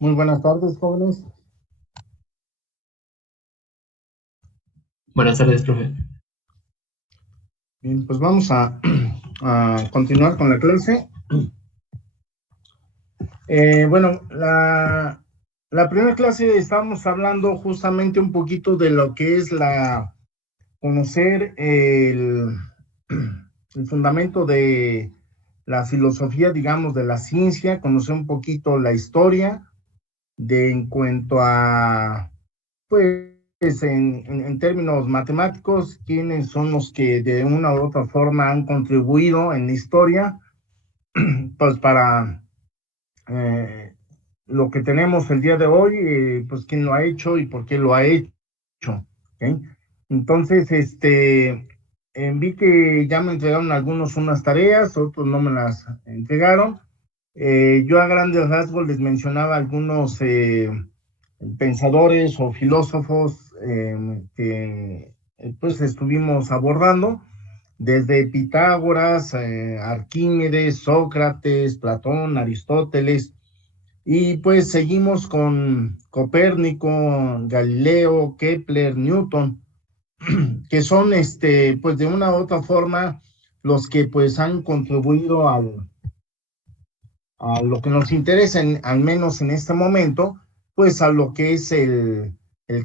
Muy buenas tardes, jóvenes. Buenas tardes, profe. Bien, pues vamos a continuar con la clase. Bueno, la primera clase estábamos hablando justamente un poquito de lo que es conocer el fundamento de la filosofía, digamos, de la ciencia, conocer un poquito la historia en cuanto a, pues, en términos matemáticos, quiénes son los que de una u otra forma han contribuido en la historia, pues para lo que tenemos el día de hoy, pues quién lo ha hecho y por qué lo ha hecho. ¿Okay? Entonces, vi que ya me entregaron algunos unas tareas, otros no me las entregaron. Yo a grandes rasgos les mencionaba algunos pensadores o filósofos que pues estuvimos abordando, desde Pitágoras, Arquímedes, Sócrates, Platón, Aristóteles, y pues seguimos con Copérnico, Galileo, Kepler, Newton, que son pues de una u otra forma los que pues han contribuido a lo que nos interesa, al menos en este momento, pues a lo que es el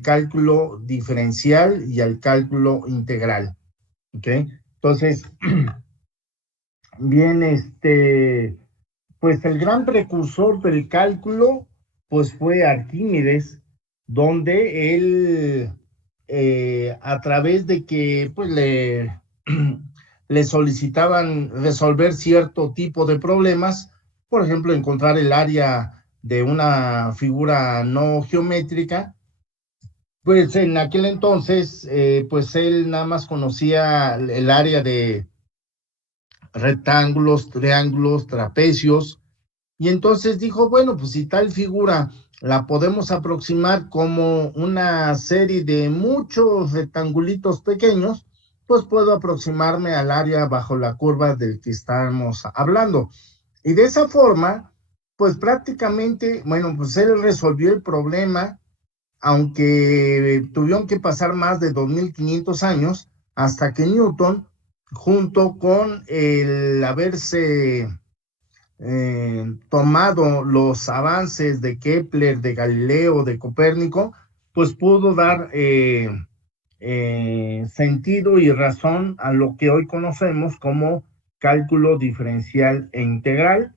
cálculo diferencial y el cálculo integral. ¿Ok? Entonces, bien, pues el gran precursor del cálculo, pues fue Arquímedes, donde él, a través de que pues le solicitaban resolver cierto tipo de problemas, por ejemplo, encontrar el área de una figura no geométrica, pues en aquel entonces, pues él nada más conocía el área de rectángulos, triángulos, trapecios, y entonces dijo, bueno, pues si tal figura la podemos aproximar como una serie de muchos rectangulitos pequeños, pues puedo aproximarme al área bajo la curva del que estamos hablando. Y de esa forma, pues prácticamente, bueno, pues él resolvió el problema, aunque tuvieron que pasar más de 2500 años hasta que Newton, junto con el haberse tomado los avances de Kepler, de Galileo, de Copérnico, pues pudo dar sentido y razón a lo que hoy conocemos como cálculo diferencial e integral,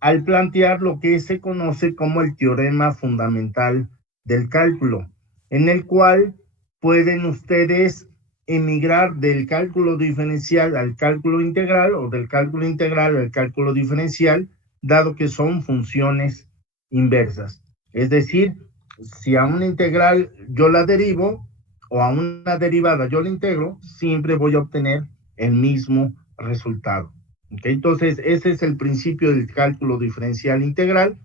al plantear lo que se conoce como el teorema fundamental del cálculo, en el cual pueden ustedes emigrar del cálculo diferencial al cálculo integral o del cálculo integral al cálculo diferencial, dado que son funciones inversas. Es decir, si a una integral yo la derivo o a una derivada yo la integro, siempre voy a obtener el mismo resultado. ¿Okay? Entonces, ese es el principio del cálculo diferencial integral.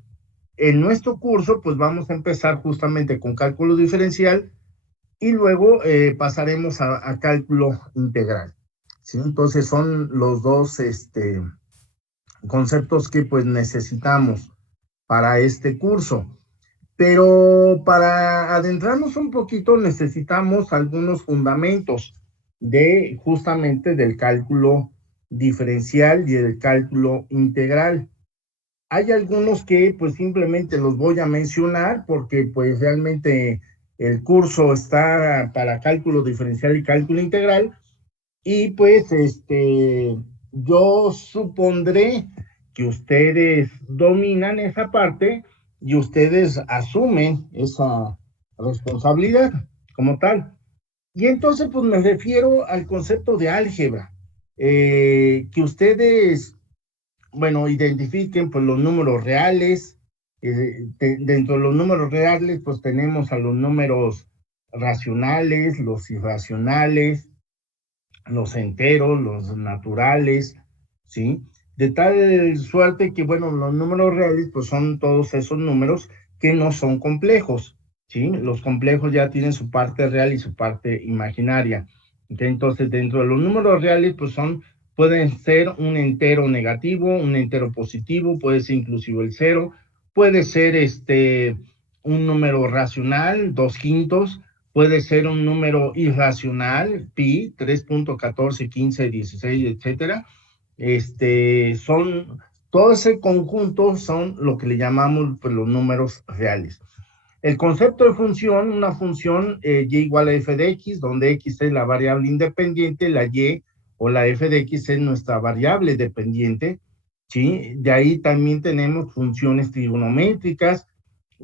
En nuestro curso, pues vamos a empezar justamente con cálculo diferencial y luego pasaremos a cálculo integral. ¿Sí? Entonces, son los dos conceptos que pues necesitamos para este curso. Pero para adentrarnos un poquito necesitamos algunos fundamentos de justamente del cálculo diferencial y del cálculo integral. Hay algunos que pues simplemente los voy a mencionar porque pues realmente el curso está para cálculo diferencial y cálculo integral, y pues yo supondré que ustedes dominan esa parte y ustedes asumen esa responsabilidad como tal. Y entonces, pues me refiero al concepto de álgebra, que ustedes, bueno, identifiquen pues los números reales. Dentro de los números reales, pues tenemos a los números racionales, los irracionales, los enteros, los naturales, ¿sí? De tal suerte que, bueno, los números reales, pues son todos esos números que no son complejos, ¿sí? Los complejos ya tienen su parte real y su parte imaginaria. Entonces, dentro de los números reales, pues pueden ser un entero negativo, un entero positivo, puede ser inclusive el cero, puede ser un número racional, dos quintos, puede ser un número irracional, pi, 3.14, 15, 16, etcétera. Todo ese conjunto son lo que le llamamos pues, los números reales. El concepto de función, una función y igual a f de x, donde x es la variable independiente, la y o la f de x es nuestra variable dependiente, ¿sí? De ahí también tenemos funciones trigonométricas,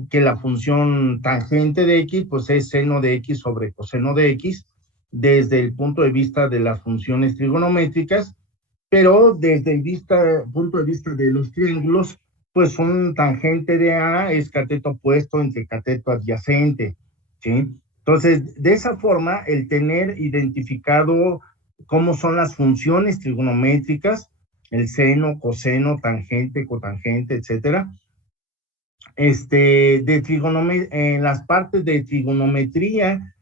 que la función tangente de x pues es seno de x sobre coseno de x desde el punto de vista de las funciones trigonométricas, pero desde el punto de vista de los triángulos, pues un tangente de A es cateto opuesto entre cateto adyacente, ¿sí? Entonces, de esa forma, el tener identificado cómo son las funciones trigonométricas, el seno, coseno, tangente, cotangente, etcétera, en las partes de trigonometría,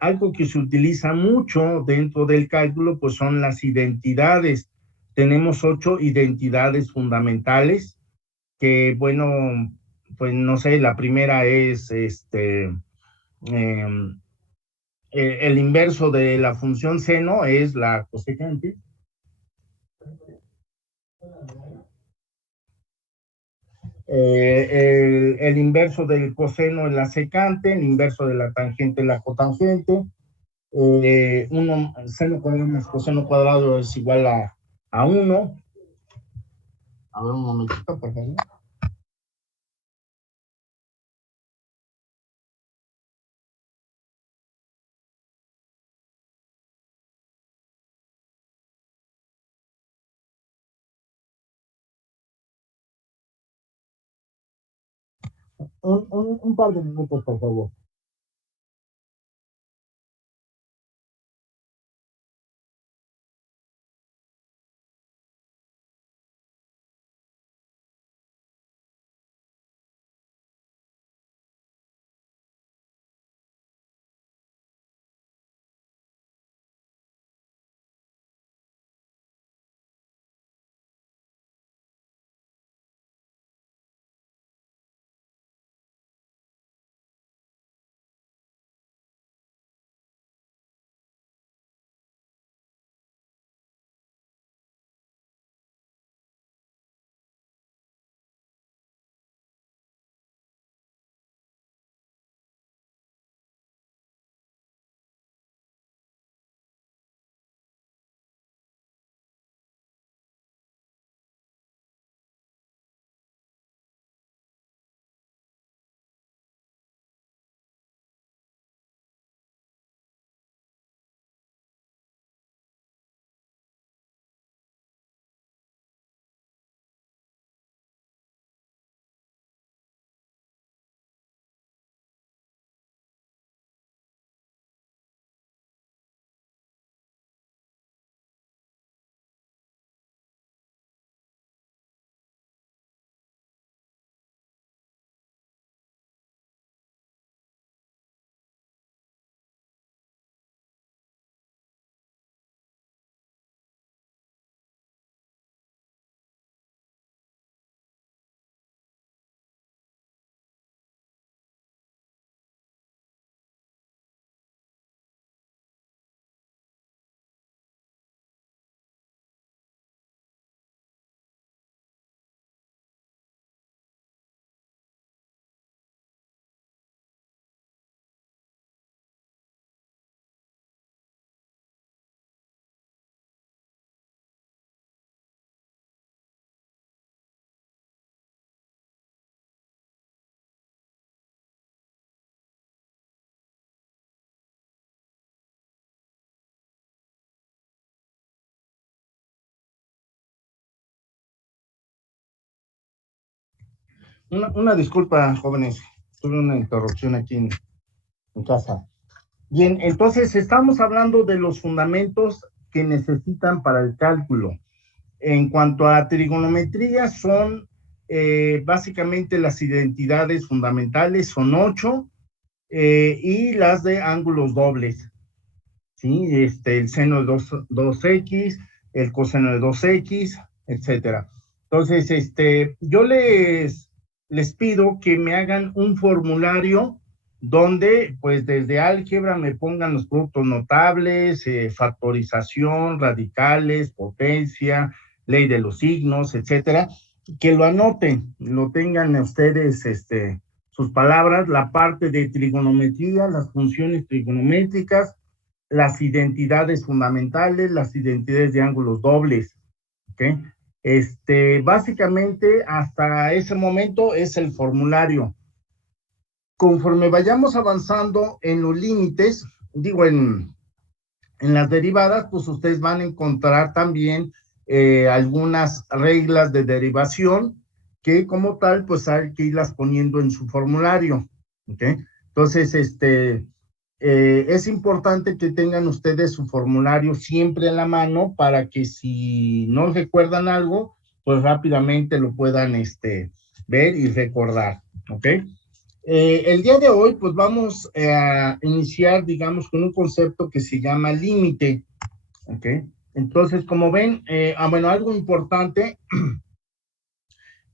algo que se utiliza mucho dentro del cálculo, pues son las identidades. Tenemos 8 identidades fundamentales, que bueno, pues no sé, la primera es eh, el inverso de la función seno es la cosecante. El inverso del coseno es la secante, el inverso de la tangente es la cotangente. Seno cuadrado más coseno cuadrado es igual a 1. A ver un momentito, por favor. Un par de minutos, por favor. Una disculpa, jóvenes, tuve una interrupción aquí en casa. Bien, entonces estamos hablando de los fundamentos que necesitan para el cálculo. En cuanto a trigonometría, son básicamente las identidades fundamentales, son 8, y las de ángulos dobles, ¿sí? El seno de 2x, el coseno de 2x, etcétera. Entonces, yo les pido que me hagan un formulario donde, pues, desde álgebra me pongan los productos notables, factorización, radicales, potencia, ley de los signos, etcétera, que lo anoten, lo tengan ustedes, sus palabras, la parte de trigonometría, las funciones trigonométricas, las identidades fundamentales, las identidades de ángulos dobles, ¿ok? Básicamente, hasta ese momento es el formulario. Conforme vayamos avanzando en los límites, digo, en las derivadas, pues ustedes van a encontrar también algunas reglas de derivación que como tal, pues hay que irlas poniendo en su formulario, ¿ok? Entonces, es importante que tengan ustedes su formulario siempre a la mano para que si no recuerdan algo, pues rápidamente lo puedan ver y recordar, ¿ok? El día de hoy, pues vamos a iniciar, digamos, con un concepto que se llama límite, ¿ok? Entonces, como ven, bueno, algo importante,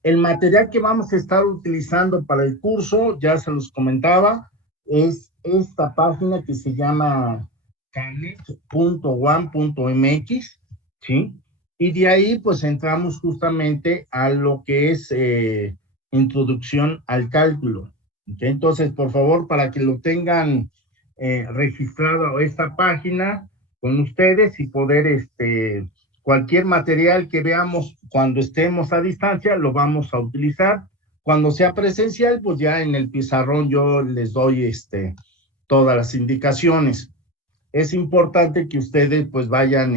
el material que vamos a estar utilizando para el curso, ya se los comentaba, es esta página que se llama canet.one.mx, ¿sí? Y de ahí, pues entramos justamente a lo que es introducción al cálculo. ¿Okay? Entonces, por favor, para que lo tengan registrado esta página con ustedes y poder, cualquier material que veamos cuando estemos a distancia, lo vamos a utilizar. Cuando sea presencial, pues ya en el pizarrón yo les doy todas las indicaciones. Es importante que ustedes pues vayan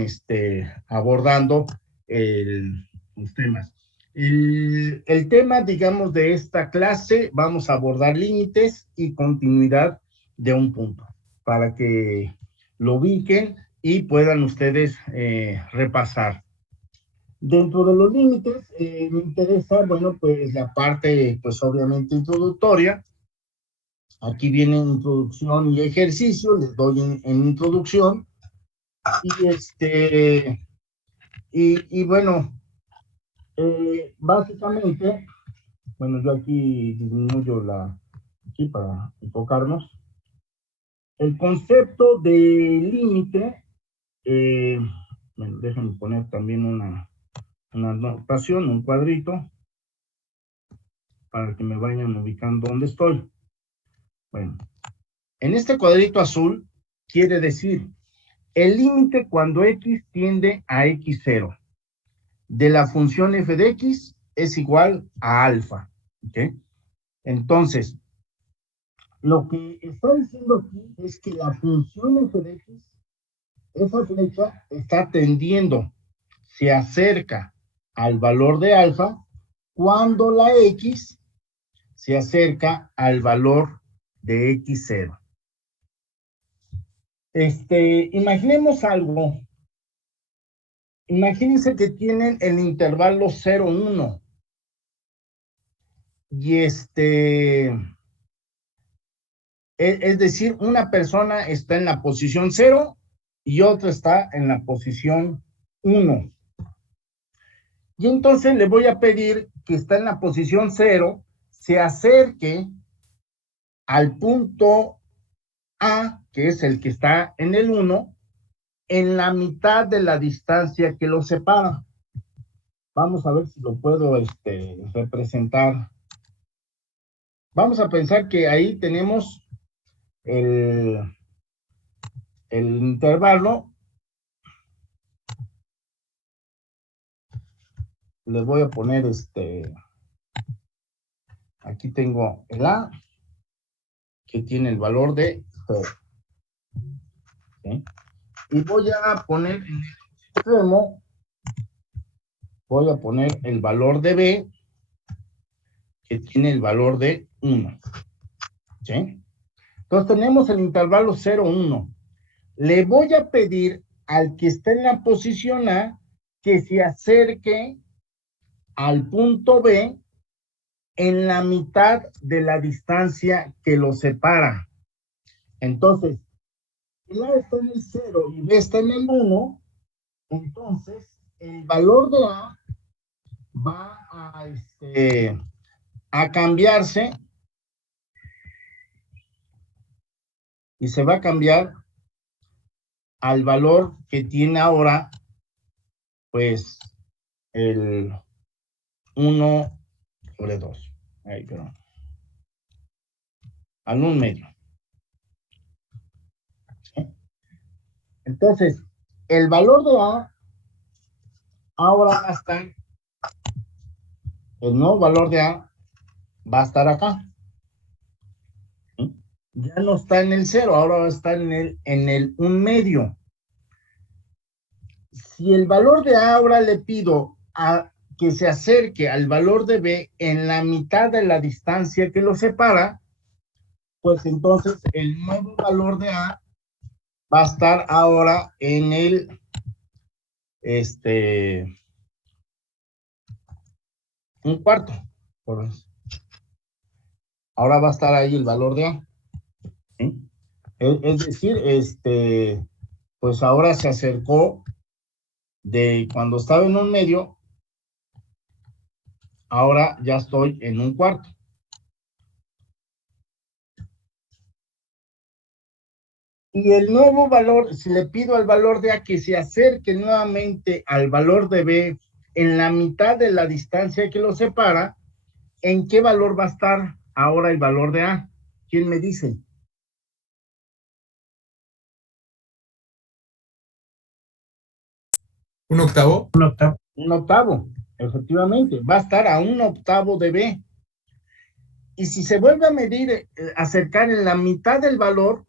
abordando los temas. El tema, digamos, de esta clase, vamos a abordar límites y continuidad de un punto, para que lo ubiquen y puedan ustedes repasar. Dentro de los límites, me interesa, bueno, pues la parte, pues obviamente introductoria. Aquí viene introducción y ejercicio, les doy en introducción. Y bueno, básicamente, bueno, yo aquí disminuyo aquí para enfocarnos. El concepto de límite, bueno, déjenme poner también una anotación, un cuadrito, para que me vayan ubicando dónde estoy. Bueno, en este cuadrito azul quiere decir el límite cuando x tiende a x0 de la función f de x es igual a alfa. ¿Ok? Entonces, lo que está diciendo aquí es que la función f de x, esa flecha está tendiendo, se acerca al valor de alfa cuando la x se acerca al valor de x0. Imaginemos algo. Imagínense que tienen el intervalo 0, 1 y es decir, una persona está en la posición 0 y otra está en la posición 1. Y entonces le voy a pedir que está en la posición 0, se acerque al punto A, que es el que está en el 1, en la mitad de la distancia que lo separa. Vamos a ver si lo puedo representar. Vamos a pensar que ahí tenemos el intervalo. Le voy a poner aquí tengo el A, que tiene el valor de 0. ¿Sí? Y voy a poner en el extremo, voy a poner el valor de B, que tiene el valor de 1. ¿Sí? Entonces tenemos el intervalo 0, 1. Le voy a pedir al que está en la posición A que se acerque al punto B en la mitad de la distancia que lo separa. Entonces, si A está en el 0 y B está en el 1, entonces el valor de A va a cambiarse y se va a cambiar al valor que tiene ahora, pues, el 1 sobre 2. Ahí, pero al 1 medio. ¿Sí? Entonces, el valor de A ahora va a estar, el nuevo valor de A va a estar acá. ¿Sí? Ya no está en el 0, ahora va a estar en el 1 medio. Si el valor de A ahora le pido a que se acerque al valor de B en la mitad de la distancia que lo separa, pues entonces el nuevo valor de A va a estar ahora en el, un cuarto. Ahora va a estar ahí el valor de A. ¿Sí? Es decir, pues ahora se acercó de cuando estaba en 1 medio, ahora ya estoy en 1 cuarto. Y el nuevo valor, si le pido al valor de A que se acerque nuevamente al valor de B en la mitad de la distancia que lo separa, ¿en qué valor va a estar ahora el valor de A? ¿Quién me dice? ¿Un octavo? Un octavo, efectivamente. Va a estar a 1 octavo de B. Y si se vuelve a medir, acercar en la mitad del valor,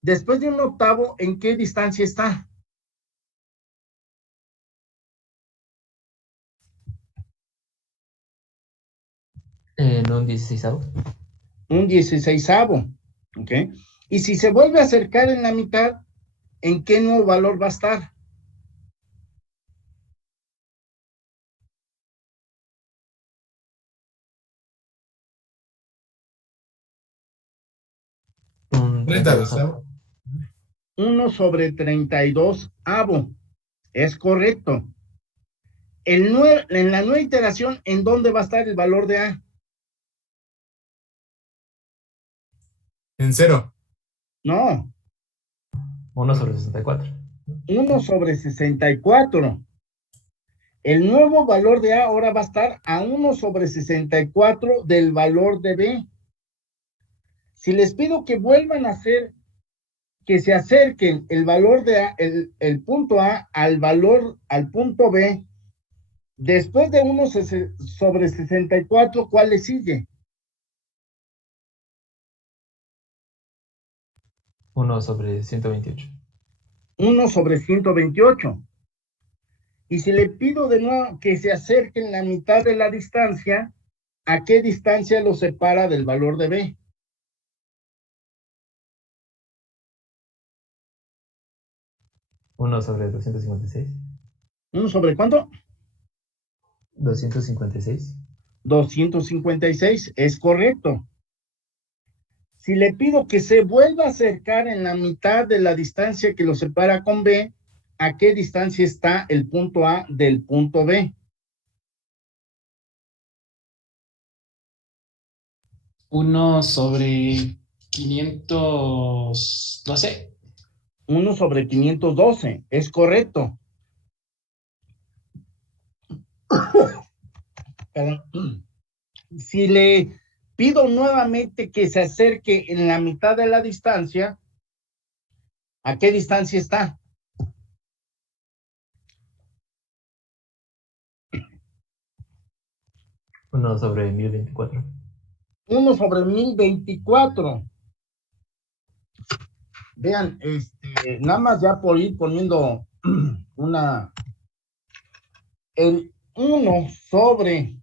después de 1 octavo, ¿en qué distancia está? En un 16avo. Un 16avo. ¿Ok? Y si se vuelve a acercar en la mitad, ¿en qué nuevo valor va a estar? Un 32avo. 1 sobre 32avo. Es correcto. En la nueva iteración, ¿en dónde va a estar el valor de A? En 0. No. 1 sobre 64. 1 sobre 64. El nuevo valor de A ahora va a estar a 1 sobre 64 del valor de B. Si les pido que vuelvan a hacer, que se acerquen el valor de A, el punto A al valor, al punto B, después de 1 sobre 64, ¿cuál le sigue? 1 sobre 128. 1 sobre 128. Y si le pido de nuevo que se acerquen la mitad de la distancia, ¿a qué distancia lo separa del valor de B? 1 sobre 256. ¿1 sobre cuánto? 256. 256, es correcto. Si le pido que se vuelva a acercar en la mitad de la distancia que lo separa con B, ¿a qué distancia está el punto A del punto B? 1 sobre 512. 1 sobre 512, es correcto. Si le pido nuevamente que se acerque en la mitad de la distancia, ¿a qué distancia está? 1 sobre 1024. 1 sobre 1024. Vean, nada más ya por ir poniendo el 1 sobre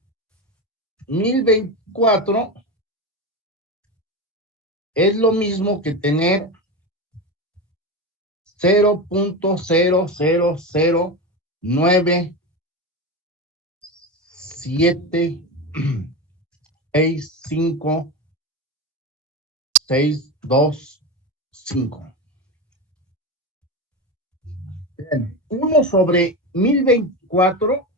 1024 es lo mismo que tener 0.00097656225. Bien, 1 sobre 1024,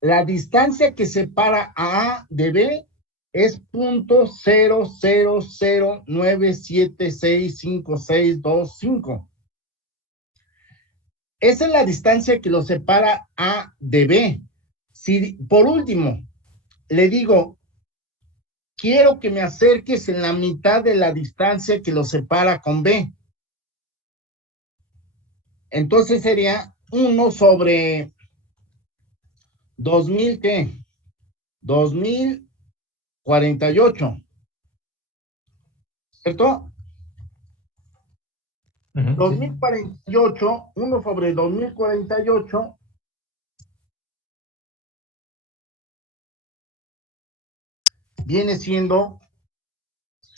la distancia que separa a A de B es 0.009765625. Esa es la distancia que lo separa A de B. Si por último le digo, quiero que me acerques en la mitad de la distancia que lo separa con B, entonces sería 1 sobre 2000, ¿qué? 2048, ¿cierto? Ujú, sí. 2048, 1 sobre 2048 viene siendo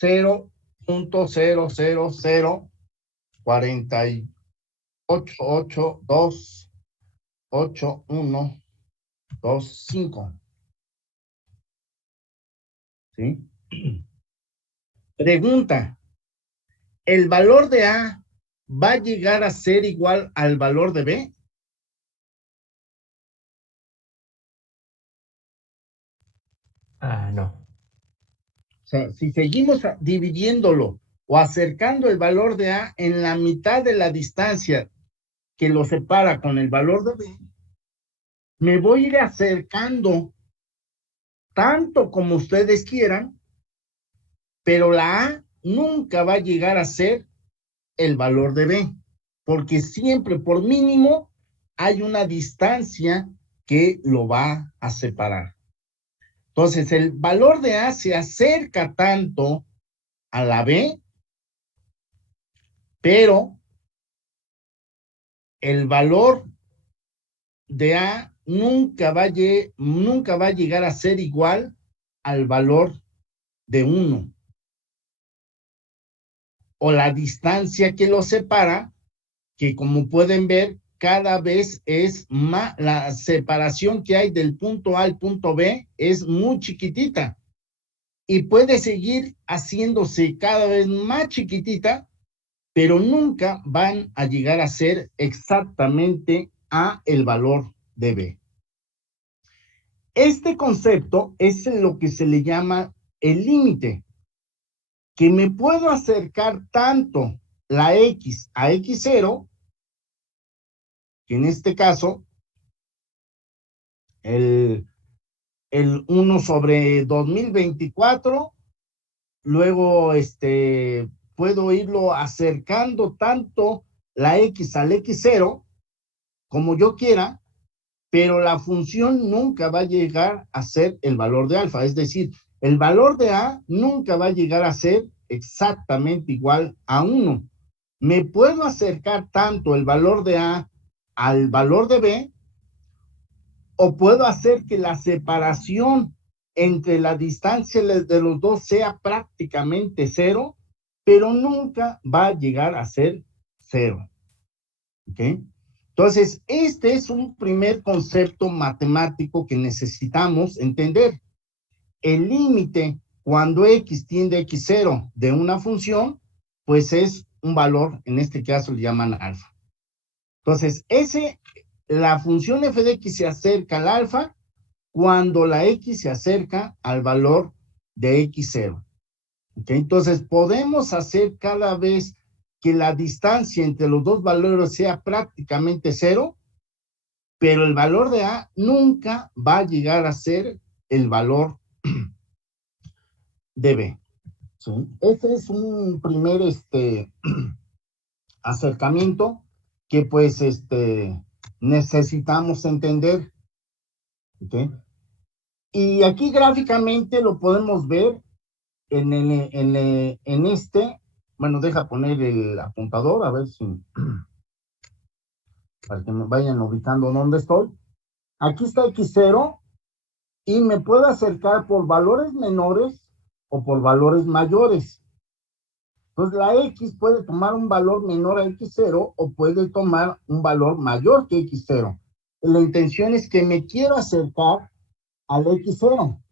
0.00048828125. ¿Sí? Pregunta, ¿el valor de A va a llegar a ser igual al valor de B? No. O sea, si seguimos dividiéndolo o acercando el valor de A en la mitad de la distancia que lo separa con el valor de B, me voy a ir acercando tanto como ustedes quieran, pero la A nunca va a llegar a ser el valor de B, porque siempre por mínimo hay una distancia que lo va a separar. Entonces, el valor de A se acerca tanto a la B, pero el valor de A nunca va a llegar a ser igual al valor de 1. O la distancia que lo separa, que como pueden ver, cada vez es más, la separación que hay del punto A al punto B es muy chiquitita y puede seguir haciéndose cada vez más chiquitita, pero nunca van a llegar a ser exactamente a el valor de B. Este concepto es lo que se le llama el límite, que me puedo acercar tanto la X a X0, que en este caso, el 1 sobre 2024, luego puedo irlo acercando tanto la X al X0 como yo quiera, pero la función nunca va a llegar a ser el valor de alfa, es decir, el valor de A nunca va a llegar a ser exactamente igual a 1. Me puedo acercar tanto el valor de A al valor de B, o puedo hacer que la separación entre la distancia de los dos sea prácticamente 0, pero nunca va a llegar a ser 0. ¿Ok? Entonces, este es un primer concepto matemático que necesitamos entender. El límite cuando x tiende a x0 de una función, pues es un valor, en este caso le llaman alfa. Entonces, la función f de x se acerca al alfa cuando la x se acerca al valor de x0. ¿Okay? Entonces, podemos hacer cada vez que la distancia entre los dos valores sea prácticamente 0, pero el valor de A nunca va a llegar a ser el valor de B. ¿Sí? Ese es un primer acercamiento que pues necesitamos entender. ¿Okay? Y aquí gráficamente lo podemos ver en bueno, deja poner el apuntador a ver si, para que me vayan ubicando dónde estoy. Aquí está X0 y me puedo acercar por valores menores o por valores mayores. Entonces la X puede tomar un valor menor a X0 o puede tomar un valor mayor que X0. La intención es que me quiero acercar al X0.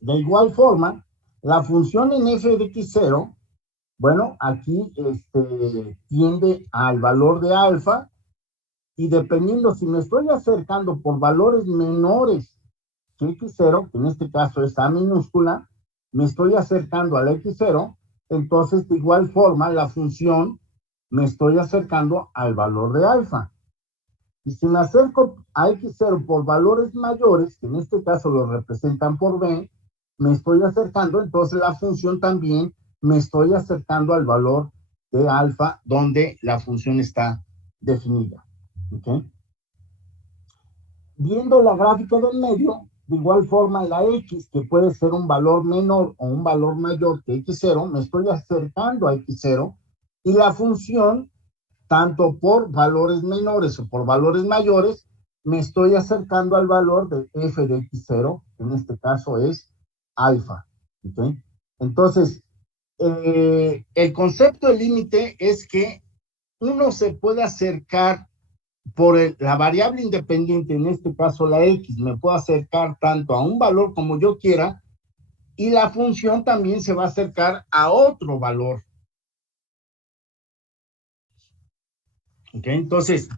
De igual forma, la función en f de X0, bueno, aquí tiende al valor de alfa, y dependiendo si me estoy acercando por valores menores que X0, que en este caso es A minúscula, me estoy acercando al X0, entonces de igual forma la función me estoy acercando al valor de alfa. Y si me acerco a X0 por valores mayores, que en este caso lo representan por B, me estoy acercando, entonces la función también me estoy acercando al valor de alfa donde la función está definida. ¿Okay? Viendo la gráfica del medio, de igual forma la X, que puede ser un valor menor o un valor mayor que X0, me estoy acercando a X0, y la función, tanto por valores menores o por valores mayores, me estoy acercando al valor de f de X0, que en este caso es alfa. ¿Okay? Entonces, el concepto de límite es que uno se puede acercar por la variable independiente, en este caso la X, me puedo acercar tanto a un valor como yo quiera, y la función también se va a acercar a otro valor. ¿Ok? Entonces,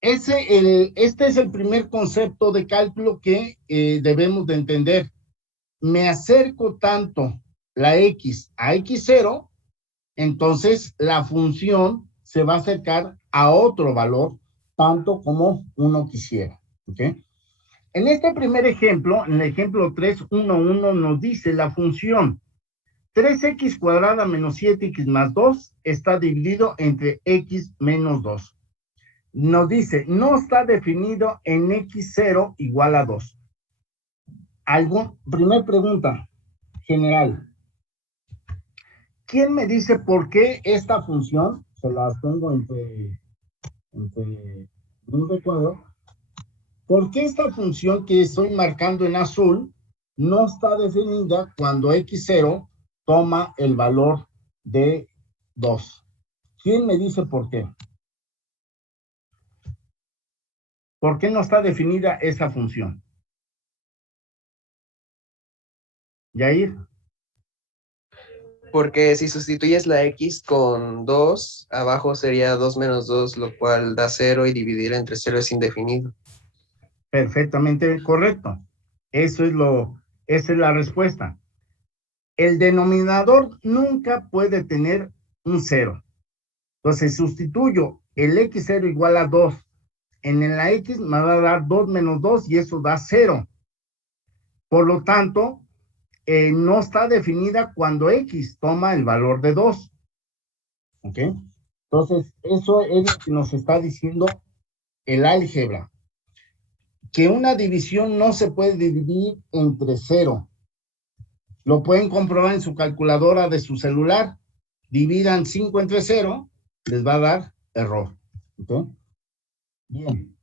este es el primer concepto de cálculo que debemos de entender. Me acerco tanto la X a X0, entonces la función se va a acercar a otro valor, tanto como uno quisiera. ¿Ok? En este primer ejemplo, en el ejemplo 3.1.1, nos dice la función 3x cuadrada menos 7x más 2 está dividido entre x menos 2. Nos dice, no está definido en x0 igual a 2. Primer pregunta general. ¿Quién me dice por qué esta función, se las pongo entre un recuadro, por qué esta función que estoy marcando en azul no está definida cuando x0 toma el valor de 2? ¿Quién me dice por qué? ¿Por qué no está definida esa función? Yair. Porque si sustituyes la X con 2, abajo sería 2 menos 2, lo cual da 0 y dividir entre 0 es indefinido. Perfectamente correcto. Esa es la respuesta. El denominador nunca puede tener un 0. Entonces sustituyo el x0 igual a 2. En la x me va a dar 2 menos 2 y eso da 0. Por lo tanto, no está definida cuando x toma el valor de 2. ¿Ok? Entonces, eso es lo que nos está diciendo el álgebra. Que una división no se puede dividir entre 0. Lo pueden comprobar en su calculadora de su celular. Dividan 5 entre 0, les va a dar error. ¿Ok? Bien.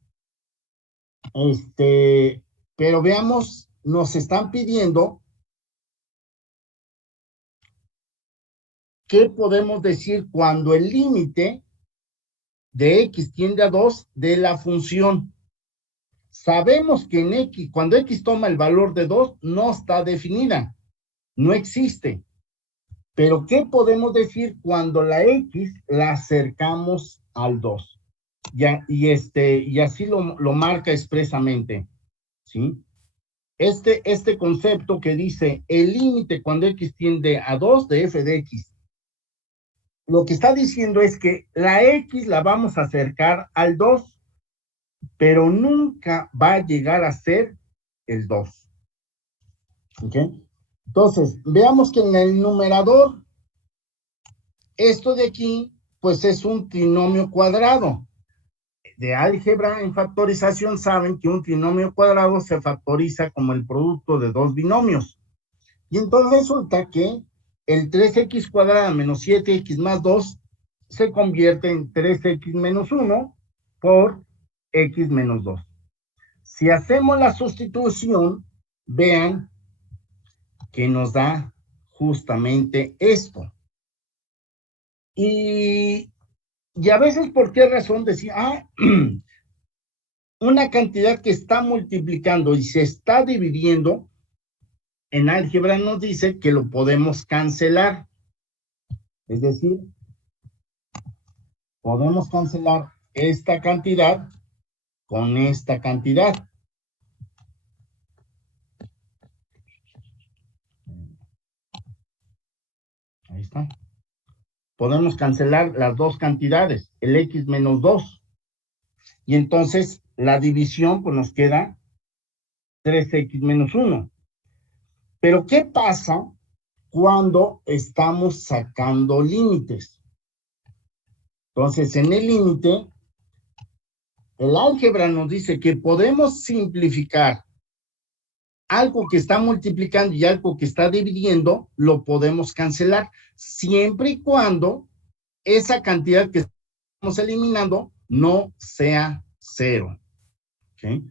Pero veamos, nos están pidiendo qué podemos decir cuando el límite de x tiende a 2 de la función. Sabemos que en x, cuando x toma el valor de 2, no está definida, no existe. Pero ¿qué podemos decir cuando la x la acercamos al 2? Y así lo marca expresamente, ¿sí? Este concepto que dice el límite cuando x tiende a 2 de f de x, lo que está diciendo es que la x la vamos a acercar al 2, pero nunca va a llegar a ser el 2. ¿Ok? Entonces, veamos que en el numerador, esto de aquí, pues es un trinomio cuadrado. De álgebra en factorización saben que un trinomio cuadrado se factoriza como el producto de dos binomios. Y entonces resulta que el 3x cuadrada menos 7x más 2 se convierte en 3x menos 1 por x menos 2. Si hacemos la sustitución, vean que nos da justamente esto. Y a veces, ¿por qué razón decir, una cantidad que está multiplicando y se está dividiendo, en álgebra nos dice que lo podemos cancelar? Es decir, podemos cancelar esta cantidad con esta cantidad. Ahí está. Podemos cancelar las dos cantidades, el x menos 2. Y entonces la división pues nos queda 3x menos 1. Pero ¿qué pasa cuando estamos sacando límites? Entonces, en el límite, el álgebra nos dice que podemos simplificar algo que está multiplicando y algo que está dividiendo, lo podemos cancelar, siempre y cuando esa cantidad que estamos eliminando no sea 0. ¿Okay?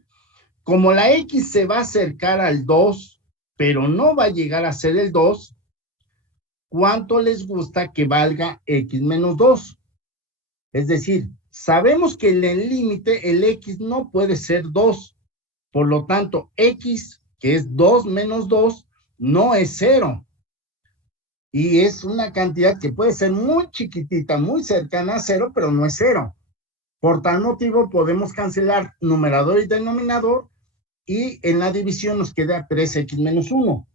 Como la x se va a acercar al 2, pero no va a llegar a ser el 2, ¿cuánto les gusta que valga x menos 2? Es decir, sabemos que en el límite el x no puede ser 2. Por lo tanto, x, que es 2 menos 2, no es 0. Y es una cantidad que puede ser muy chiquitita, muy cercana a 0, pero no es 0. Por tal motivo, podemos cancelar numerador y denominador, y en la división nos queda 3x menos 1.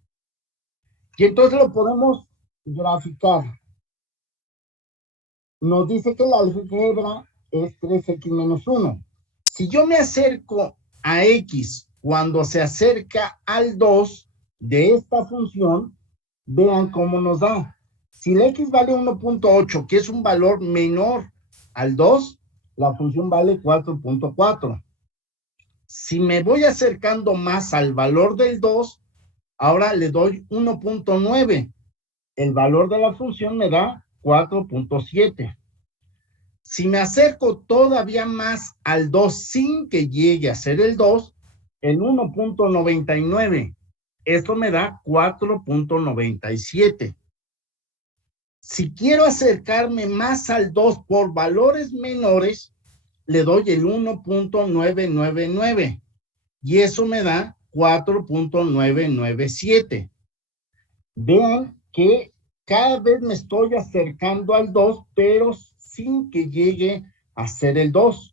Y entonces lo podemos graficar. Nos dice que la álgebra es 3x menos 1. Si yo me acerco a x cuando se acerca al 2 de esta función, vean cómo nos da. Si la x vale 1.8, que es un valor menor al 2, la función vale 4.4. Si me voy acercando más al valor del 2, ahora le doy 1.9. El valor de la función me da 4.7. Si me acerco todavía más al 2 sin que llegue a ser el 2, el 1.99. Esto me da 4.97. Si quiero acercarme más al 2 por valores menores, le doy el 1.999. Y eso me da 4.997. Vean que cada vez me estoy acercando al 2, pero sin que llegue a ser el 2.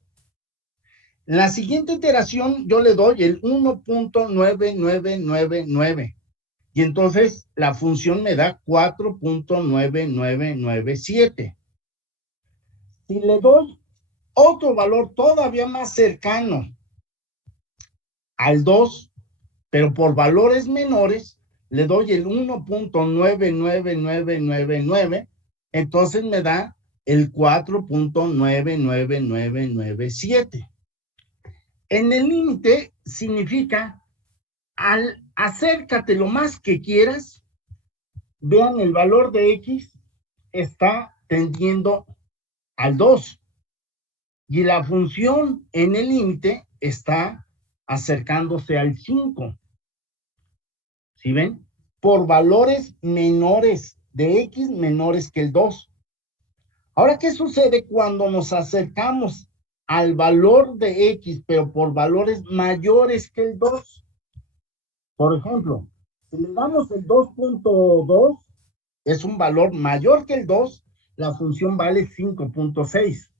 La siguiente iteración yo le doy el 1.9999. Y entonces la función me da 4.9997. Si le doy otro valor todavía más cercano al 2, pero por valores menores, le doy el 1.99999, entonces me da el 4.99997. En el límite significa acércate lo más que quieras. Vean, el valor de x está tendiendo al 2 y la función en el límite está acercándose al 5. ¿Sí ven? Por valores menores de x menores que el 2. Ahora, ¿qué sucede cuando nos acercamos al valor de x, pero por valores mayores que el 2? Por ejemplo, si le damos el 2.2, es un valor mayor que el 2, la función vale 5.6.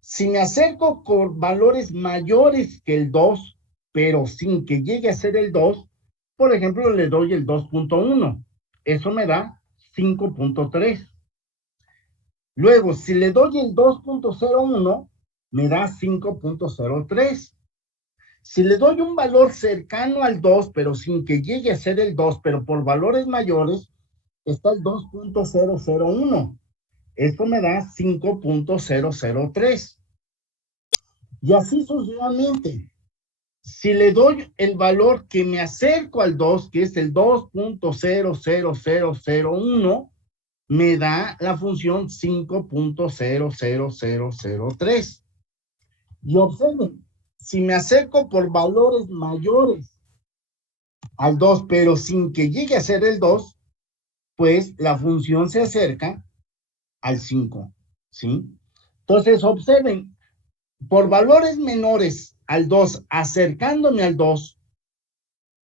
Si me acerco con valores mayores que el 2, pero sin que llegue a ser el 2, por ejemplo, le doy el 2.1. Eso me da 5.3. Luego, si le doy el 2.01, me da 5.03. Si le doy un valor cercano al 2, pero sin que llegue a ser el 2, pero por valores mayores, está el 2.001. Esto me da 5.003. Y así sucesivamente. Si le doy el valor que me acerco al 2, que es el 2.00001, me da la función 5.00003. Y observen, si me acerco por valores mayores al 2, pero sin que llegue a ser el 2, pues la función se acerca al 5, ¿sí? Entonces, observen, por valores menores al 2, acercándome al 2,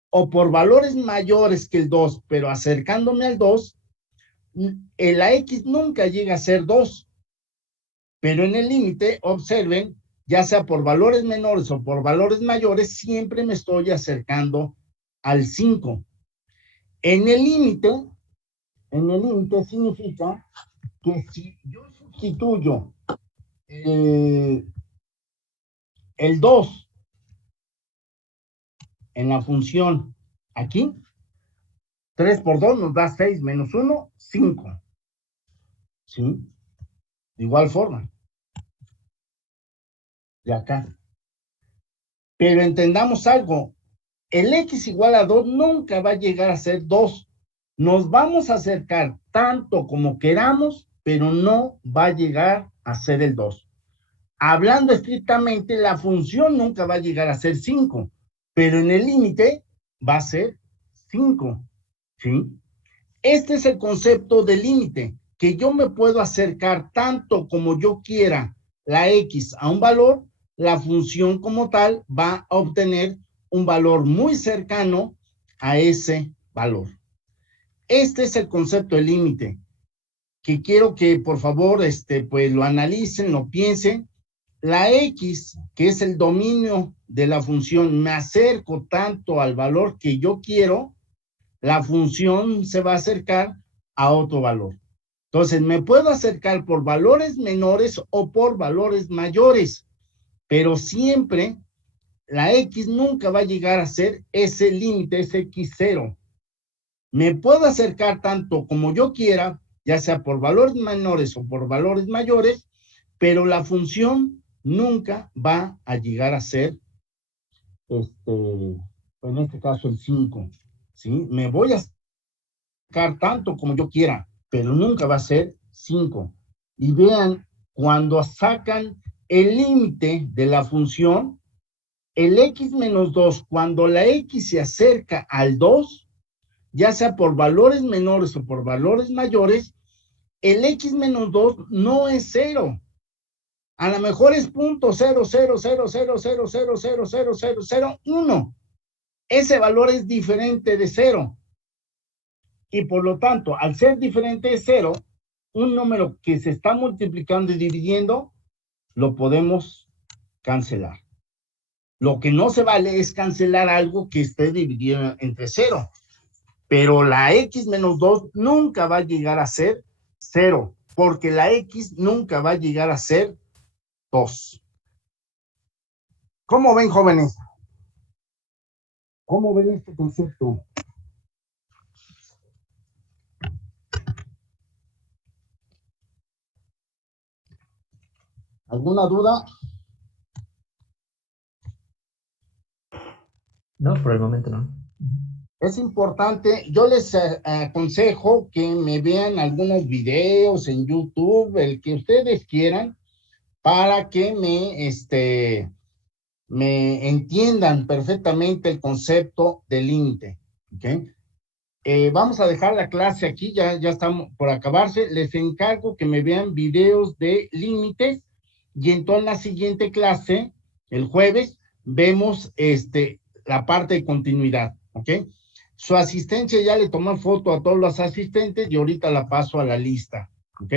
o por valores mayores que el 2, pero acercándome al 2, la X nunca llega a ser 2. Pero en el límite, observen, ya sea por valores menores o por valores mayores, siempre me estoy acercando al 5. En el límite significa que si yo sustituyo el 2 en la función aquí, 3 por 2 nos da 6 menos 1, 5. ¿Sí? De igual forma. De acá. Pero entendamos algo. El X igual a 2 nunca va a llegar a ser 2. Nos vamos a acercar tanto como queramos, pero no va a llegar a ser el 2. Hablando estrictamente, la función nunca va a llegar a ser 5, pero en el límite va a ser 5. ¿Sí? Este es el concepto de límite, que yo me puedo acercar tanto como yo quiera la X a un valor, la función como tal va a obtener un valor muy cercano a ese valor. Este es el concepto de límite, que quiero que por favor pues lo analicen, lo piensen. La X, que es el dominio de la función, me acerco tanto al valor que yo quiero, la función se va a acercar a otro valor. Entonces, me puedo acercar por valores menores o por valores mayores, pero siempre la X nunca va a llegar a ser ese límite, ese X0. Me puedo acercar tanto como yo quiera, ya sea por valores menores o por valores mayores, pero la función nunca va a llegar a ser, en este caso, el 5. ¿Sí? Me voy a acercar tanto como yo quiera, pero nunca va a ser 5. Y vean, cuando sacan el límite de la función, el X menos 2, cuando la X se acerca al 2, ya sea por valores menores o por valores mayores, el X menos 2 no es 0. A lo mejor es .0000000000001. Ese valor es diferente de 0. Y por lo tanto, al ser diferente de 0, un número que se está multiplicando y dividiendo, lo podemos cancelar. Lo que no se vale es cancelar algo que esté dividido entre 0. Pero la X menos 2 nunca va a llegar a ser 0, porque la X nunca va a llegar a ser 2. ¿Cómo ven, jóvenes? ¿Cómo ven este concepto? ¿Alguna duda? No, por el momento no. Es importante, yo les aconsejo que me vean algunos videos en YouTube, el que ustedes quieran, para que me entiendan perfectamente el concepto de límite. ¿Okay? Vamos a dejar la clase aquí, ya estamos por acabarse. Les encargo que me vean videos de límites y entonces en la siguiente clase, el jueves, vemos la parte de continuidad. ¿Ok? Su asistencia ya le tomó foto a todos los asistentes y ahorita la paso a la lista. ¿Ok?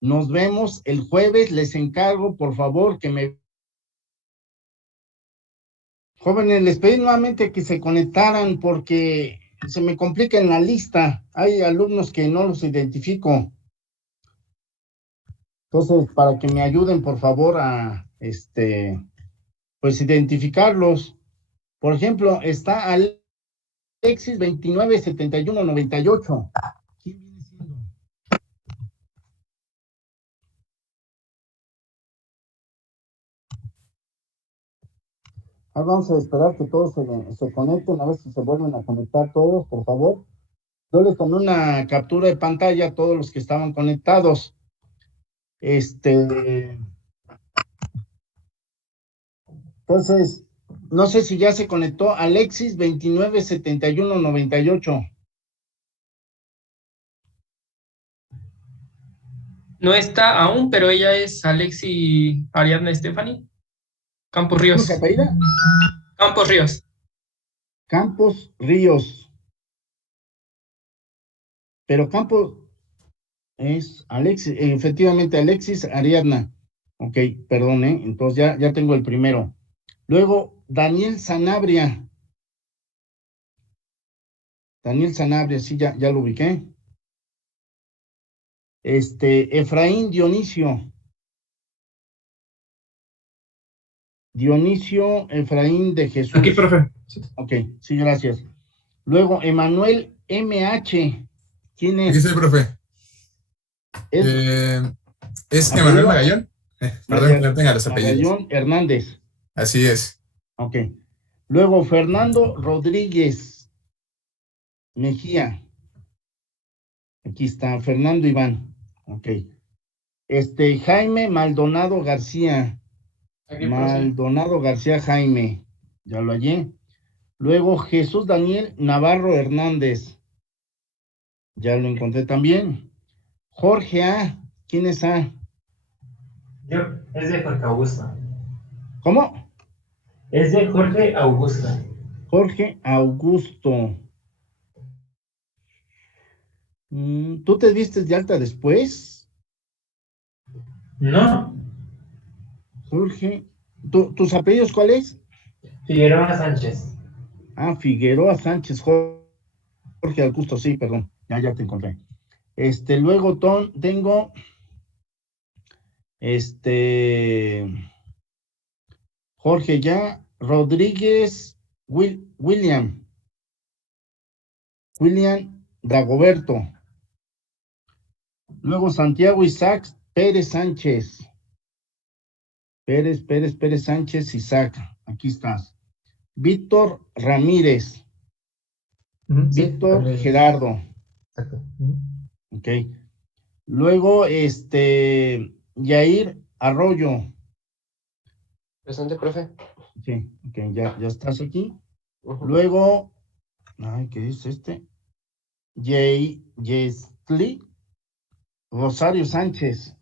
Nos vemos el jueves. Les encargo, por favor, que me... Jóvenes, les pedí nuevamente que se conectaran porque se me complica en la lista. Hay alumnos que no los identifico. Entonces, para que me ayuden, por favor, a pues identificarlos. Por ejemplo, está Alexis 297198. ¿Quién viene siendo? Vamos a esperar que todos se conecten, a ver si se vuelven a conectar todos, por favor. Yo les tomé una captura de pantalla a todos los que estaban conectados. Entonces, no sé si ya se conectó Alexis 297198. No está aún, pero ella es Alexi Ariadna Stephanie. Campos ¿Cómo se Ríos. apellida? Campos Ríos. Campos Ríos. Pero Campos es Alexis, efectivamente Alexis Ariadna. Ok, perdón, entonces ya tengo el primero. Luego, Daniel Sanabria. Daniel Sanabria, sí, ya lo ubiqué. Efraín Dionisio. Dionisio Efraín de Jesús. Aquí, profe. Ok, sí, gracias. Luego, Emanuel MH. ¿Quién Aquí es? estoy, profe. Es ¿Es Emanuel apellido Magallón? Perdón que no tenga los apellidos. Magallón Hernández. Así es. Ok. Luego, Fernando Rodríguez Mejía. Aquí está, Fernando Iván. Ok. Jaime Maldonado García. Aquí, profe. Maldonado García Jaime. Ya lo hallé. Luego, Jesús Daniel Navarro Hernández. Ya lo encontré también. Jorge A. ¿Quién es A? Yo, es de Jorge Augusto. ¿Cómo? Es de Jorge Augusto. Jorge Augusto. ¿Tú te diste de alta después? No, Jorge. ¿Tus apellidos cuáles? Figueroa Sánchez. Ah, Figueroa Sánchez. Jorge Augusto, sí, perdón. Ya te encontré. Luego tengo. Jorge ya. Rodríguez William Dagoberto. Luego Santiago Isaac Pérez Sánchez. Pérez Sánchez Isaac. Aquí estás. Víctor Ramírez. Víctor Ramírez. Gerardo. Exacto. Ok. Luego, Yair Arroyo. Presente, profe. Sí, ok, ya estás aquí. Ujú. Luego, ¿qué es este? Yesli Rosario Sánchez.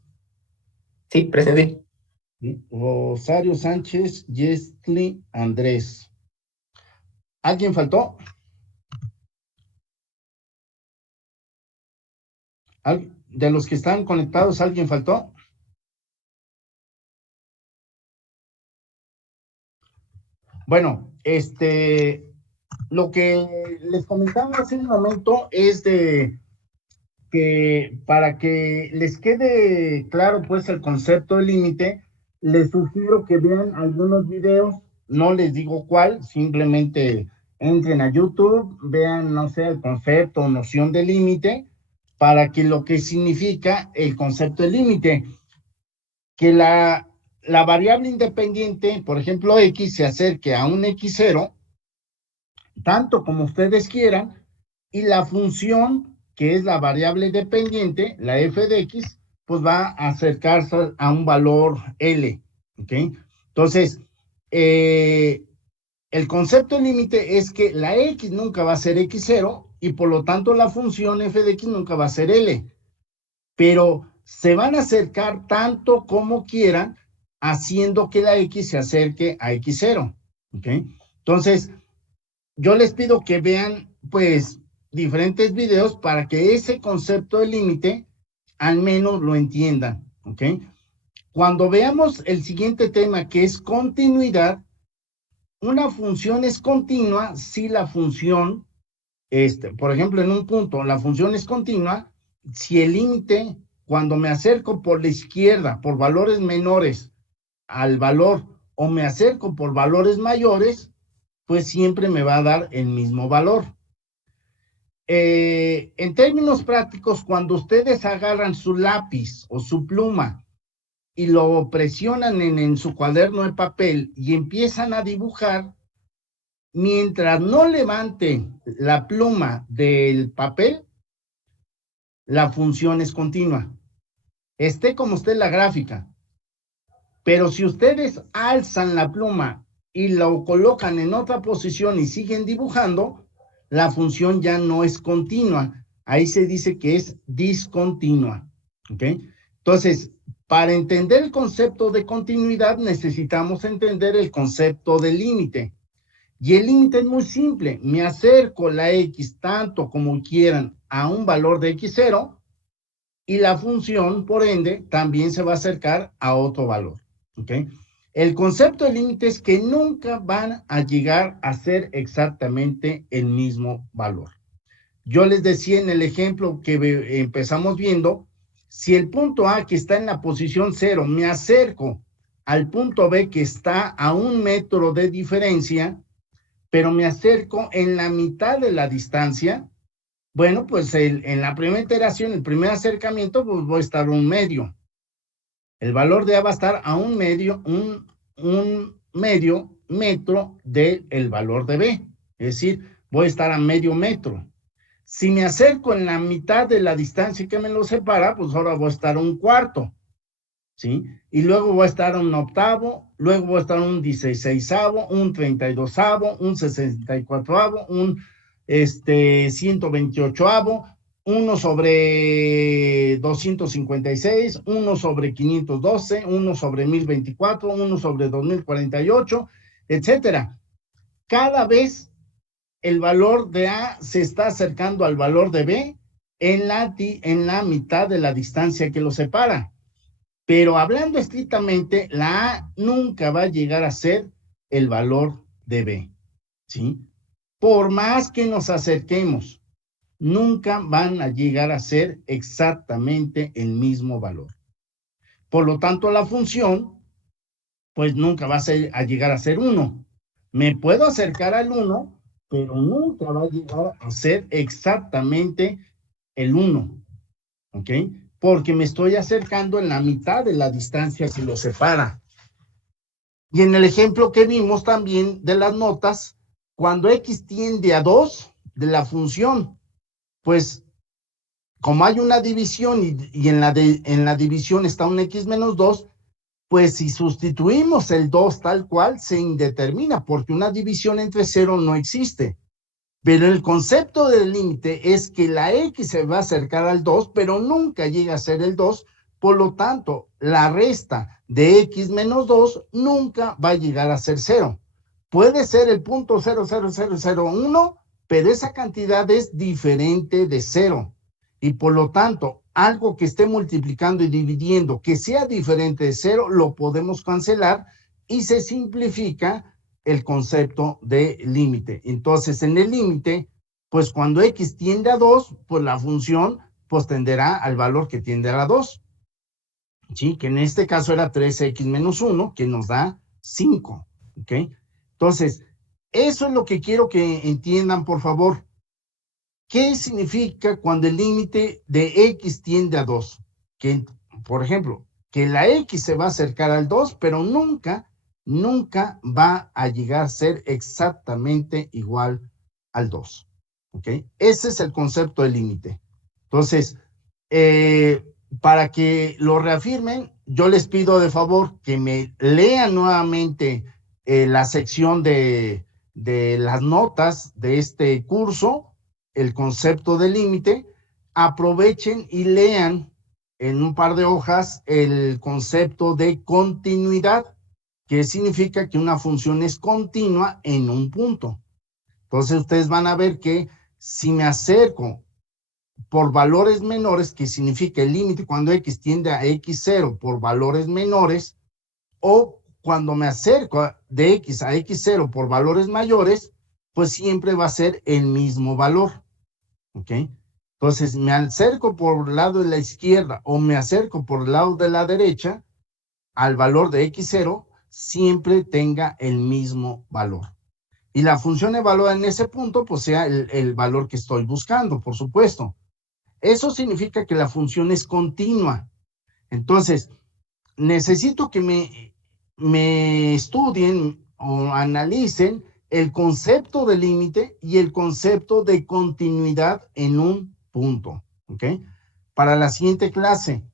Sí, presente. ¿Sí? Rosario Sánchez, Yesli Andrés. ¿Alguien faltó? ¿De los que están conectados, alguien faltó? Bueno, lo que les comentaba hace un momento es de que para que les quede claro pues el concepto de límite, les sugiero que vean algunos videos, no les digo cuál, simplemente entren a YouTube, vean, no sé, el concepto o noción de límite, para que lo que significa el concepto de límite, que la variable independiente, por ejemplo, X, se acerque a un X0, tanto como ustedes quieran, y la función, que es la variable dependiente, la f de x, pues va a acercarse a un valor L, ¿ok? Entonces, el concepto límite es que la x nunca va a ser x0 y por lo tanto la función f de x nunca va a ser L, pero se van a acercar tanto como quieran, haciendo que la x se acerque a x0, ¿ok? Entonces, yo les pido que vean, pues, diferentes videos para que ese concepto de límite al menos lo entiendan, ¿ok? Cuando veamos el siguiente tema, que es continuidad, una función es continua si la función, por ejemplo, en un punto, la función es continua si el límite, cuando me acerco por la izquierda, por valores menores al valor, o me acerco por valores mayores, pues siempre me va a dar el mismo valor. En términos prácticos, cuando ustedes agarran su lápiz o su pluma y lo presionan en su cuaderno de papel y empiezan a dibujar, mientras no levanten la pluma del papel, la función es continua. Esté como esté la gráfica. Pero si ustedes alzan la pluma y lo colocan en otra posición y siguen dibujando, la función ya no es continua. Ahí se dice que es discontinua. ¿Ok? Entonces, para entender el concepto de continuidad, necesitamos entender el concepto de límite. Y el límite es muy simple. Me acerco la x tanto como quieran a un valor de x0 y la función, por ende, también se va a acercar a otro valor. ¿Ok? El concepto de límite es que nunca van a llegar a ser exactamente el mismo valor. Yo les decía en el ejemplo que empezamos viendo, si el punto A que está en la posición 0 me acerco al punto B que está a 1 metro de diferencia, pero me acerco en la mitad de la distancia, bueno, pues en la primera iteración, el primer acercamiento, pues voy a estar 1 medio. El valor de A va a estar a 1 medio, un medio metro del valor de B. Es decir, voy a estar a medio metro. Si me acerco en la mitad de la distancia que me lo separa, pues ahora voy a estar 1/4, ¿sí? Y luego voy a estar 1/8, luego voy a estar 1/16, 1/32, 1/64, 1/128, 1/256, 1/512, 1/1024, 1/2048, etcétera. Cada vez el valor de A se está acercando al valor de B en la mitad de la distancia que lo separa. Pero hablando estrictamente, la A nunca va a llegar a ser el valor de B, ¿sí? Por más que nos acerquemos, nunca van a llegar a ser exactamente el mismo valor. Por lo tanto, la función, pues nunca va a llegar a ser 1. Me puedo acercar al 1, pero nunca va a llegar a ser exactamente el 1, ¿ok? Porque me estoy acercando en la mitad de la distancia que lo separa. Y en el ejemplo que vimos también de las notas, cuando x tiende a 2 de la función, pues como hay una división y en la división está un x menos 2, pues si sustituimos el 2 tal cual, se indetermina, porque una división entre 0 no existe. Pero el concepto del límite es que la x se va a acercar al 2, pero nunca llega a ser el 2, por lo tanto, la resta de x menos 2 nunca va a llegar a ser 0. Puede ser el punto 0,00001, pero esa cantidad es diferente de 0. Y por lo tanto, algo que esté multiplicando y dividiendo que sea diferente de 0, lo podemos cancelar y se simplifica el concepto de límite. Entonces, en el límite, pues cuando x tiende a 2, pues la función pues tenderá al valor que tiende a la 2. ¿Sí? Que en este caso era 3x menos 1, que nos da 5. ¿Ok? Entonces, eso es lo que quiero que entiendan, por favor. ¿Qué significa cuando el límite de x tiende a 2? Que, por ejemplo, que la x se va a acercar al 2, pero nunca va a llegar a ser exactamente igual al 2. ¿Ok? Ese es el concepto del límite. Entonces, para que lo reafirmen, yo les pido de favor que me lean nuevamente la sección de las notas de este curso, el concepto de límite. Aprovechen y lean en un par de hojas el concepto de continuidad, que significa que una función es continua en un punto. Entonces ustedes van a ver que si me acerco por valores menores, que significa el límite cuando x tiende a x0 por valores menores, o cuando me acerco de x a x0 por valores mayores, pues siempre va a ser el mismo valor. ¿Ok? Entonces, me acerco por el lado de la izquierda o me acerco por el lado de la derecha, al valor de x0, siempre tenga el mismo valor. Y la función evaluada en ese punto, pues sea el valor que estoy buscando, por supuesto. Eso significa que la función es continua. Entonces, necesito que me estudien o analicen el concepto de límite y el concepto de continuidad en un punto. ¿Ok? Para la siguiente clase,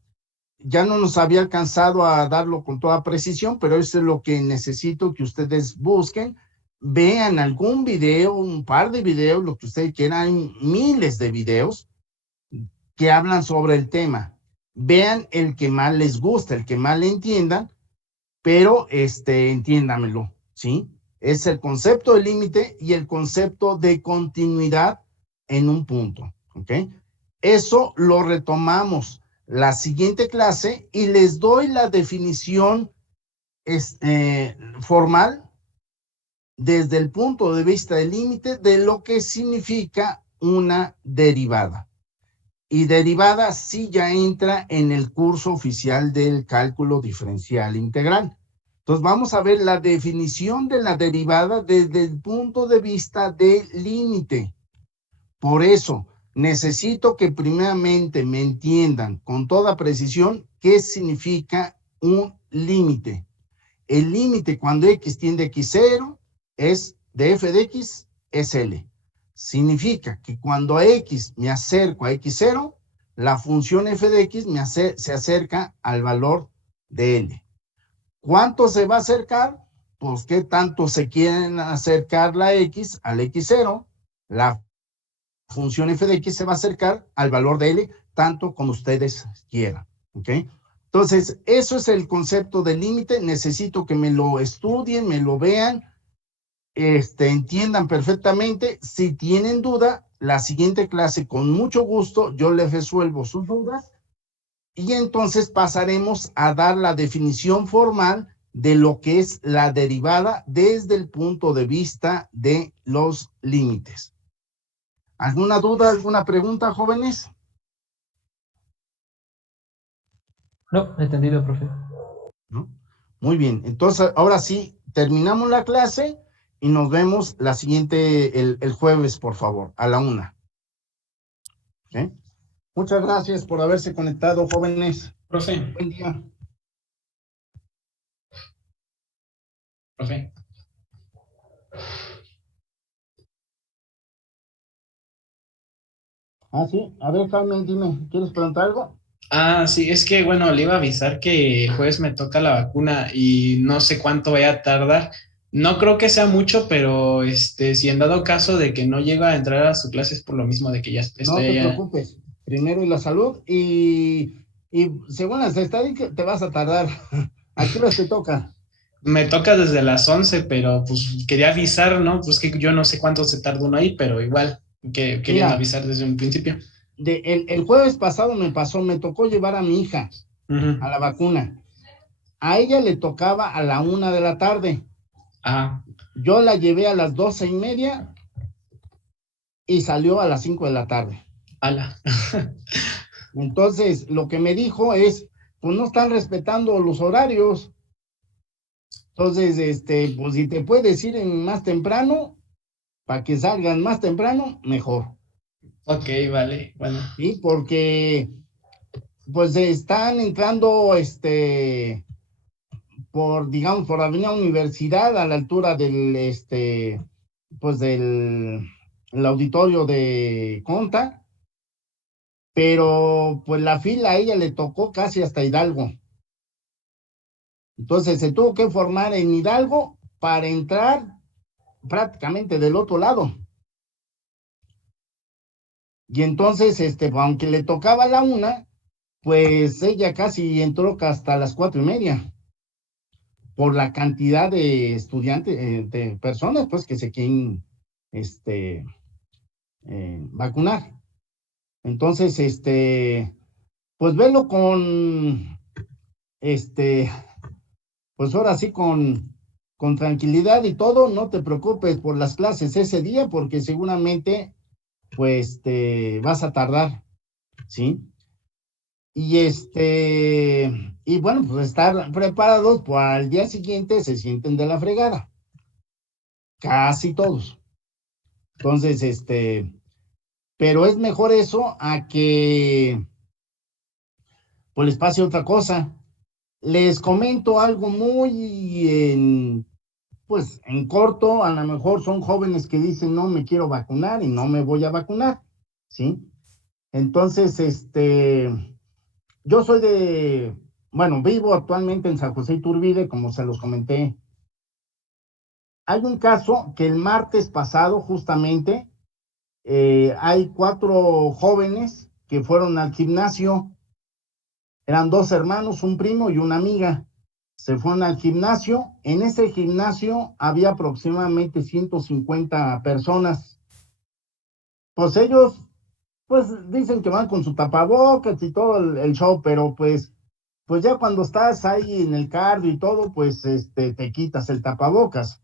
ya no nos había alcanzado a darlo con toda precisión, pero eso es lo que necesito que ustedes busquen. Vean algún video, un par de videos, lo que ustedes quieran, hay miles de videos que hablan sobre el tema. Vean el que más les gusta, el que más le entiendan, pero entiéndamelo, ¿sí? Es el concepto de límite y el concepto de continuidad en un punto, ¿ok? Eso lo retomamos la siguiente clase y les doy la definición formal desde el punto de vista del límite de lo que significa una derivada. Y derivada sí ya entra en el curso oficial del cálculo diferencial integral. Entonces vamos a ver la definición de la derivada desde el punto de vista del límite. Por eso necesito que primeramente me entiendan con toda precisión qué significa un límite. El límite cuando x tiende a x0 es de f de x es L. Significa que cuando a x me acerco a x0, la función f de x se acerca al valor de L. ¿Cuánto se va a acercar? Pues qué tanto se quieren acercar la x al x0, la función f de x se va a acercar al valor de L, tanto como ustedes quieran, ¿ok? Entonces, eso es el concepto de límite. Necesito que me lo estudien, me lo vean, entiendan perfectamente. Si tienen duda, la siguiente clase, con mucho gusto, yo les resuelvo sus dudas y entonces pasaremos a dar la definición formal de lo que es la derivada desde el punto de vista de los límites. ¿Alguna duda, alguna pregunta, jóvenes? No, entendido, profe. ¿No? Muy bien, entonces ahora sí, terminamos la clase y nos vemos la siguiente, el jueves, por favor, a la 1:00. ¿Okay? Muchas gracias por haberse conectado, jóvenes. Profe, Buen día. profe. Ah, sí. A ver, Carmen, dime, ¿quieres preguntar algo? Ah, sí, es que bueno, le iba a avisar que el jueves me toca la vacuna y no sé cuánto vaya a tardar. No creo que sea mucho, pero si en dado caso de que no llego a entrar a su clase es por lo mismo de que ya estoy No te allá. preocupes. Primero la salud y según las estadísticas te vas a tardar. ¿A qué hora te toca? Me toca desde las 11, pero pues quería avisar, ¿no? Pues que yo no sé cuánto se tarda uno ahí, pero igual que querían Mira, avisar desde un principio. El jueves pasado me tocó llevar a mi hija a la vacuna. A ella le tocaba a la 1:00 de la tarde. Ajá. Yo la llevé a las 12:30 y salió a las 5:00 de la tarde. Ala. Entonces, lo que me dijo es, pues no están respetando los horarios. Entonces, pues si te puedes ir más temprano, para que salgan más temprano, mejor. Ok, vale, bueno. Sí, porque pues están entrando, digamos, por Avenida Universidad, a la altura del, pues del el auditorio de Conta, pero pues la fila a ella le tocó casi hasta Hidalgo. Entonces se tuvo que formar en Hidalgo para entrar prácticamente del otro lado. Y entonces, aunque le tocaba la 1:00, pues ella casi entró hasta las 4:30. Por la cantidad de estudiantes, de personas, pues, que se quieren, vacunar. Entonces, pues velo con, pues ahora sí con tranquilidad y todo, no te preocupes por las clases ese día, porque seguramente, pues, te vas a tardar, ¿sí? Y bueno, pues estar preparados para el día siguiente se sienten de la fregada. Casi todos. Entonces, pero es mejor eso a que pues les pase otra cosa. Les comento algo muy pues en corto, a lo mejor son jóvenes que dicen no me quiero vacunar y no me voy a vacunar, ¿sí? Entonces, yo soy vivo actualmente en San José Iturbide, como se los comenté. Hay un caso que el martes pasado, justamente, hay 4 jóvenes que fueron al gimnasio. Eran 2 hermanos, un primo y una amiga. Se fueron al gimnasio. En ese gimnasio había aproximadamente 150 personas. Pues ellos, pues dicen que van con su tapabocas y todo el show, pero pues ya cuando estás ahí en el cardio y todo, pues te quitas el tapabocas.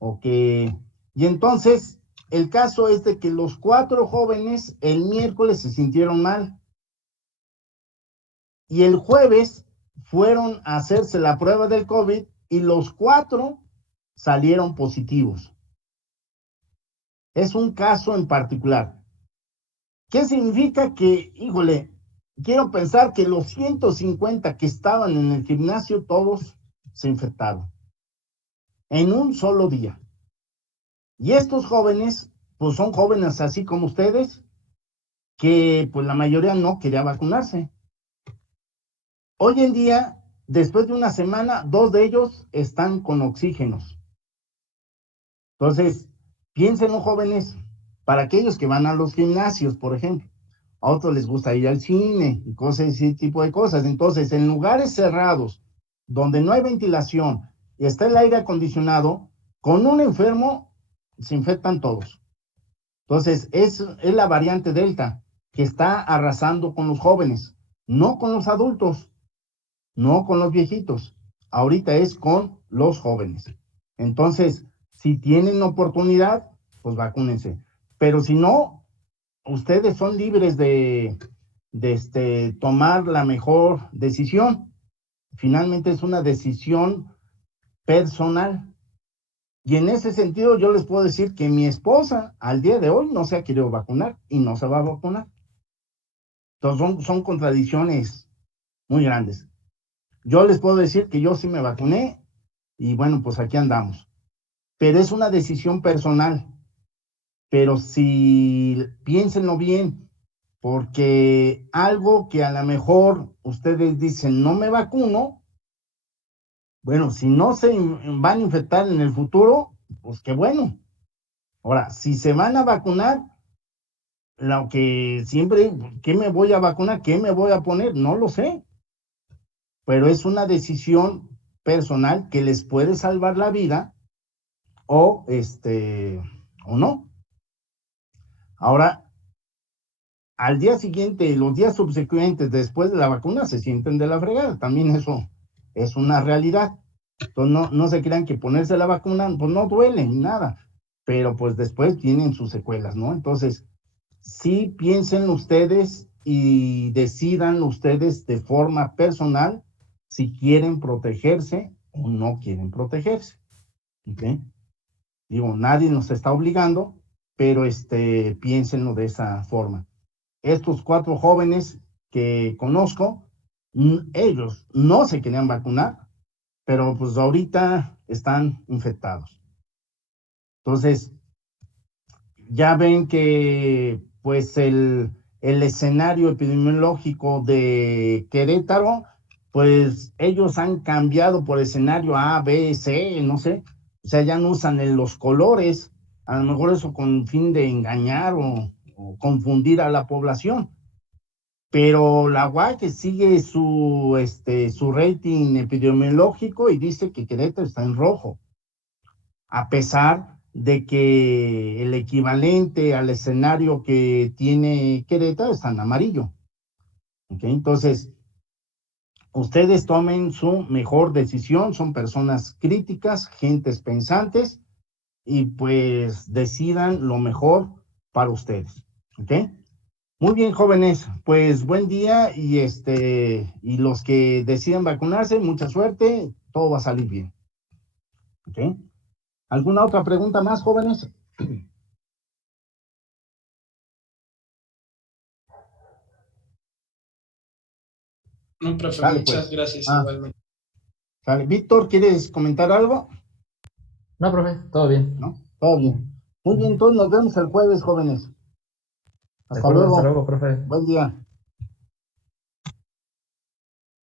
Y entonces, el caso es de que los 4 jóvenes el miércoles se sintieron mal. Y el jueves fueron a hacerse la prueba del COVID y los 4 salieron positivos. Es un caso en particular. ¿Qué significa? Que, híjole, quiero pensar que los 150 que estaban en el gimnasio, todos se infectaron en un solo día. Y estos jóvenes, pues son jóvenes así como ustedes, que pues la mayoría no quería vacunarse. Hoy en día, después de una semana, 2 de ellos están con oxígenos. Entonces, piénsenlo, jóvenes, para aquellos que van a los gimnasios, por ejemplo. A otros les gusta ir al cine y cosas, ese tipo de cosas. Entonces, en lugares cerrados, donde no hay ventilación y está el aire acondicionado, con un enfermo se infectan todos. Entonces, es la variante Delta que está arrasando con los jóvenes, no con los adultos, no con los viejitos. Ahorita es con los jóvenes. Entonces, si tienen oportunidad, pues vacúnense. Pero si no, ustedes son libres de tomar la mejor decisión. Finalmente es una decisión personal. Y en ese sentido yo les puedo decir que mi esposa al día de hoy no se ha querido vacunar y no se va a vacunar. Entonces son contradicciones muy grandes. Yo les puedo decir que yo sí me vacuné y bueno, pues aquí andamos. Pero es una decisión personal. Pero si piénsenlo bien, porque algo que a lo mejor ustedes dicen no me vacuno, bueno, si no se van a infectar en el futuro, pues qué bueno. Ahora, si se van a vacunar, lo que siempre, ¿qué me voy a vacunar? ¿Qué me voy a poner? No lo sé. Pero es una decisión personal que les puede salvar la vida o no. Ahora, al día siguiente, los días subsecuentes después de la vacuna se sienten de la fregada. También eso es una realidad. Entonces no se crean que ponerse la vacuna, pues no duele ni nada, pero pues después tienen sus secuelas, ¿no? Entonces, sí piensen ustedes y decidan ustedes de forma personal si quieren protegerse o no quieren protegerse, ¿ok? Digo, nadie nos está obligando, pero piénsenlo de esa forma. Estos 4 jóvenes que conozco, ellos no se querían vacunar, pero pues ahorita están infectados. Entonces, ya ven que pues el escenario epidemiológico de Querétaro, pues ellos han cambiado por escenario A, B, C, no sé, o sea, ya no usan los colores, a lo mejor eso con fin de engañar o confundir a la población. Pero la UAC sigue su rating epidemiológico y dice que Querétaro está en rojo, a pesar de que el equivalente al escenario que tiene Querétaro está en amarillo. ¿Okay? Entonces, ustedes tomen su mejor decisión, son personas críticas, gentes pensantes, y pues decidan lo mejor para ustedes. ¿Ok? Muy bien, jóvenes, pues buen día y los que decidan vacunarse, mucha suerte, todo va a salir bien. ¿Ok? ¿Alguna otra pregunta más, jóvenes? No, profe, Dale, muchas pues. gracias igualmente. Dale. Víctor, ¿quieres comentar algo? No, profe, todo bien. ¿No? Todo bien. Muy bien, entonces nos vemos el jueves, jóvenes. De Hasta acuerdo, hasta luego. luego, profe. Buen día.